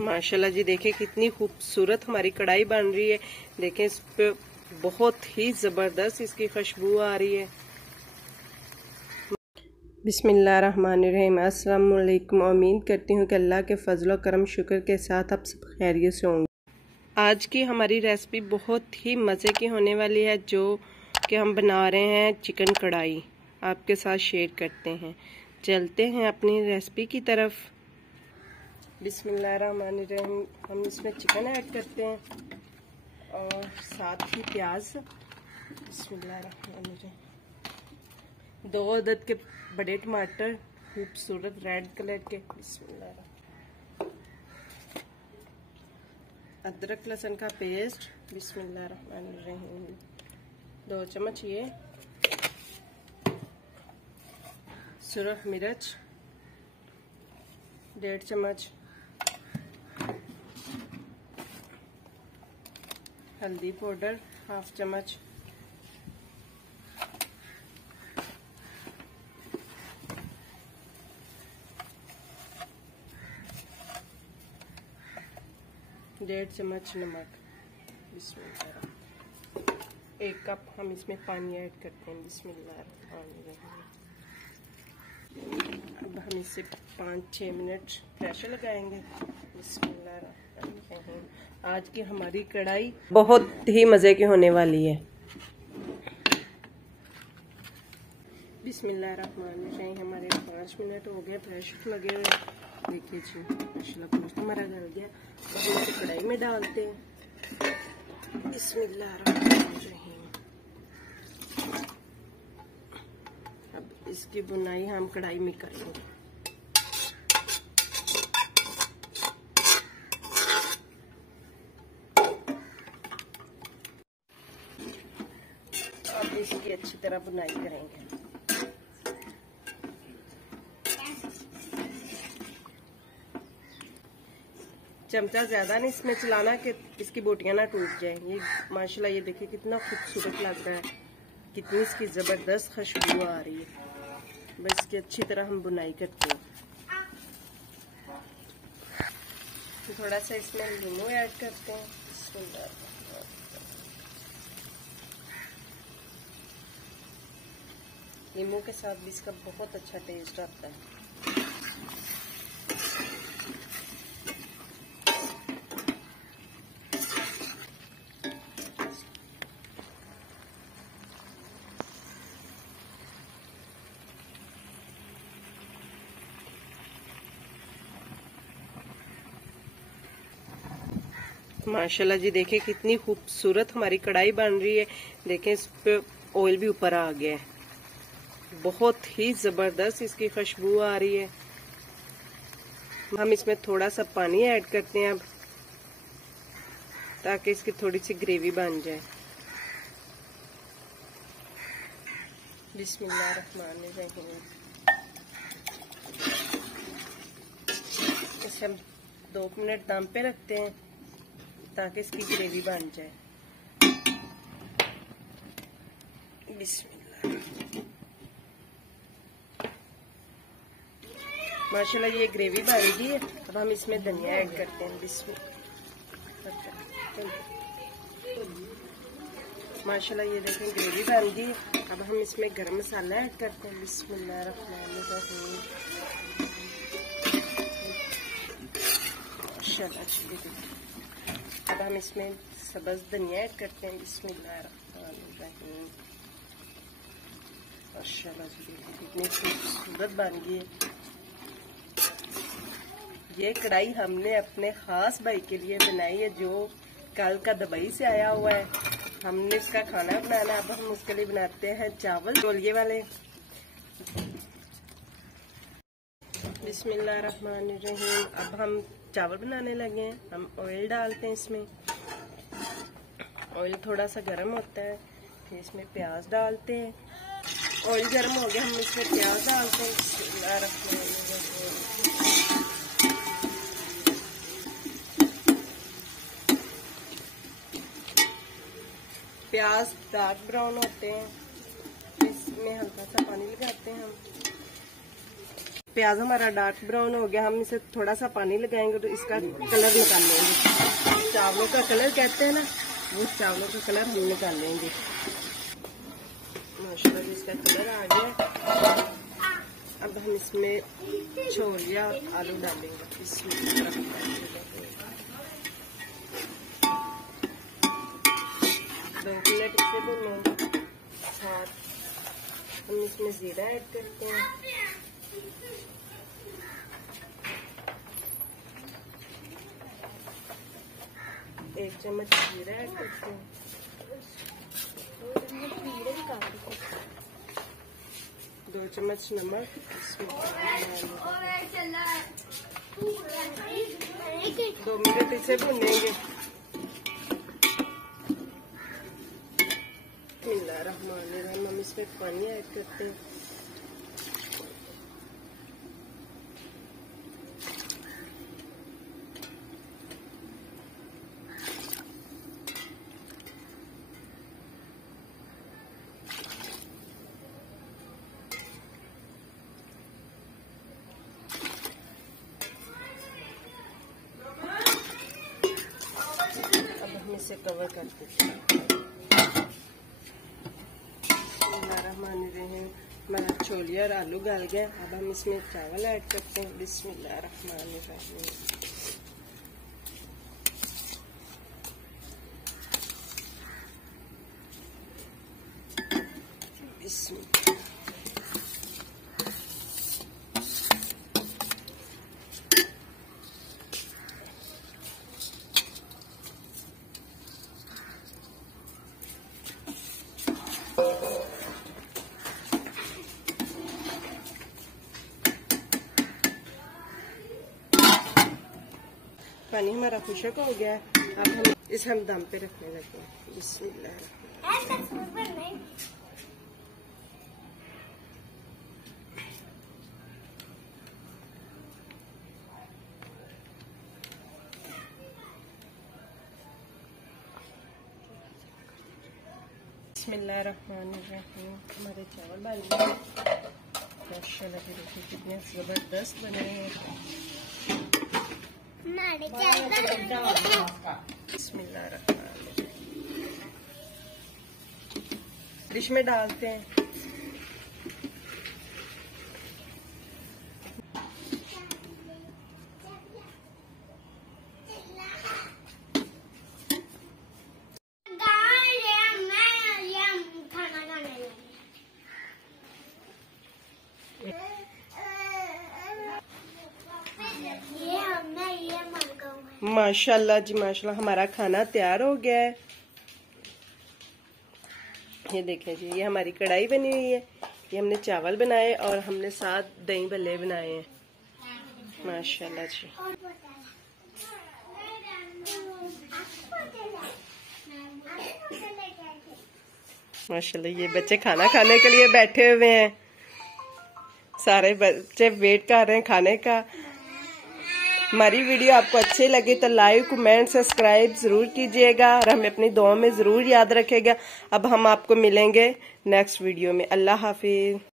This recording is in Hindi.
माशाल्लाह जी, देखें कितनी खूबसूरत हमारी कढ़ाई बन रही है। देखें इस पे बहुत ही जबरदस्त इसकी खुशबू आ रही है। बिस्मिल्लाहिर्रहमानिर्रहीम। अस्सलाम वालेकुम। उम्मीद करती हूँ कि अल्लाह के फजल करम शुक्र के साथ आप सब खैरियत से होंगे। आज की हमारी रेसिपी बहुत ही मज़े की होने वाली है, जो कि हम बना रहे हैं चिकन कढ़ाई। आपके साथ शेयर करते हैं। चलते हैं अपनी रेसिपी की तरफ। बिस्मिल्लाहिर्रहमानिर्रहीम। हम इसमें चिकन ऐड करते हैं और साथ ही प्याज। बिस्मिल्लाहिर्रहमानिर्रहीम। 2 अदद के बड़े टमाटर खूबसूरत रेड कलर के। बिस्मिल्लाह। अदरक लहसुन का पेस्ट। बिस्मिल्लाहिर्रहमानिर्रहीम। 2 चम्मच ये सुरख मिर्च, 1.5 चम्मच हल्दी पाउडर, 1/2 चम्मच डेढ़ चम्मच नमक। बिस्मिल्लाह। 1 कप हम इसमें पानी ऐड करते हैं। बिस्मिल्लाह। अब हम इसे 5-6 मिनट प्रेशर लगाएंगे। बिस्मिल्लाह। आज की हमारी कढ़ाई बहुत ही मज़े की होने वाली है। बिस्मिल्लाहिर्रहमानिर्रहीम। हमारे 5 मिनट हो गए प्रेशर लगे हुए। देखिए जी, माशाल्लाह गोश्त हमारा गल गया। अब हम इसे कढ़ाई में डालते हैं। बिस्मिल्लाहिर्रहमानिर्रहीम। अब इसकी बुनाई हम कढ़ाई में करेंगे। अब इसकी अच्छी तरह बुनाई करेंगे। चमचा ज्यादा नहीं इसमें चलाना कि इसकी बोटियां ना टूट जाए। ये माशाल्लाह, ये देखिए कितना खूबसूरत लग रहा है, कितनी इसकी जबरदस्त खुशबू आ रही है। बस इसकी अच्छी तरह हम बुनाई करते हैं। थोड़ा सा इसमें नींबू ऐड करते हैं। नींबू के साथ भी इसका बहुत अच्छा टेस्ट आता है। माशाल्लाह जी, देखें कितनी खूबसूरत हमारी कढ़ाई बन रही है। देखें इस पे ऑयल भी ऊपर आ गया है। बहुत ही जबरदस्त इसकी खुशबू आ रही है। हम इसमें थोड़ा सा पानी ऐड करते हैं अब, ताकि इसकी थोड़ी सी ग्रेवी बन जाए। बिस्मिल्लाहिर्रहमानिर्रहीम। इसे हम 2 मिनट दम पे रखते हैं ताकि इसकी ग्रेवी बन जाए। बिस्मिल्लाह। माशाल्लाह ये ग्रेवी बन गई है। अब हम इसमें धनिया ऐड करते हैं। बिस्मिल्लाह। माशाल्लाह ये देखें ग्रेवी बन गई। अब हम इसमें गरम मसाला ऐड करते हैं। बिस्मिल्लाहिर्रहमानिर्रहीम। अब हम इसमें सब्ज़ धनिया ऐड करते हैं। बिस्मिल्लाहिर्रहमानिर्रहीम। माशाल्लाह कितनी खूबसूरत बन गई है। ये कढ़ाई हमने अपने खास भाई के लिए बनाई है, जो कल का दुबई से आया हुआ है। हमने इसका खाना बनाना। अब हम उसके लिए बनाते हैं चावल तौलिए वाले। बिस्मिल्लाहिर्रहमानिर्रहीम। अब हम चावल बनाने लगे हैं। हम ऑयल डालते हैं इसमें। ऑयल थोड़ा सा गर्म होता है, फिर इसमें प्याज डालते हैं। ऑयल गर्म हो गया, हम इसमें प्याज डालते हैं। प्याज डार्क ब्राउन होते हैं, इसमें हल्का सा पानी लगाते हैं हम। प्याज हमारा डार्क ब्राउन हो गया। हम इसे थोड़ा सा पानी लगाएंगे तो इसका कलर निकाल लेंगे। चावलों का कलर कहते हैं ना, वो चावलों का कलर हम निकाल लेंगे। माशाल्लाह इसका कलर आ गया। अब हम इसमें छोलिया और आलू डालेंगे। इसमें 2 मिनट इसे भूनेंगे। साथ हम इसमें जीरा ऐड करते हैं। एक चम्मच जीरा ऐड करते हैं। 2 चम्मच नमक। 2 मिनट इसे भूनेंगे। बिस्मिल्लाहिर्रहमानिर्रहीम। हम इसमें पानी ऐड करते हैं। अब हम इसे कवर कर देते हैं। हमारा छोलिया और आलू गल गया। अब हम इसमें चावल ऐड करते हैं। बिस्मिल्लाहिर्रहमानिर्रहीम। पानी हमारा खुशक हो गया। अब हम इसे हम दम पे रखने लगे। बिस्मिल्लाह। बिस्मिल्लाहिर्रहमानिर्रहीम। हमारे चावल बन गए। माशाल्लाह देखिए कितने जबरदस्त बने हैं। डिश में डालते हैं। माशाल्लाह जी माशाल्लाह, हमारा खाना तैयार हो गया है। ये देखें जी, ये हमारी कढ़ाई बनी हुई है। ये हमने चावल बनाए और हमने साथ दही भल्ले बनाए हैं। माशाल्लाह जी। माशाल्लाह ये बच्चे खाना खाने के लिए बैठे हुए हैं। सारे बच्चे वेट कर रहे हैं खाने का। हमारी वीडियो आपको अच्छी लगी तो लाइक कमेंट सब्सक्राइब जरूर कीजिएगा और हमें अपनी दुआ में जरूर याद रखिएगा। अब हम आपको मिलेंगे नेक्स्ट वीडियो में। अल्लाह हाफिज।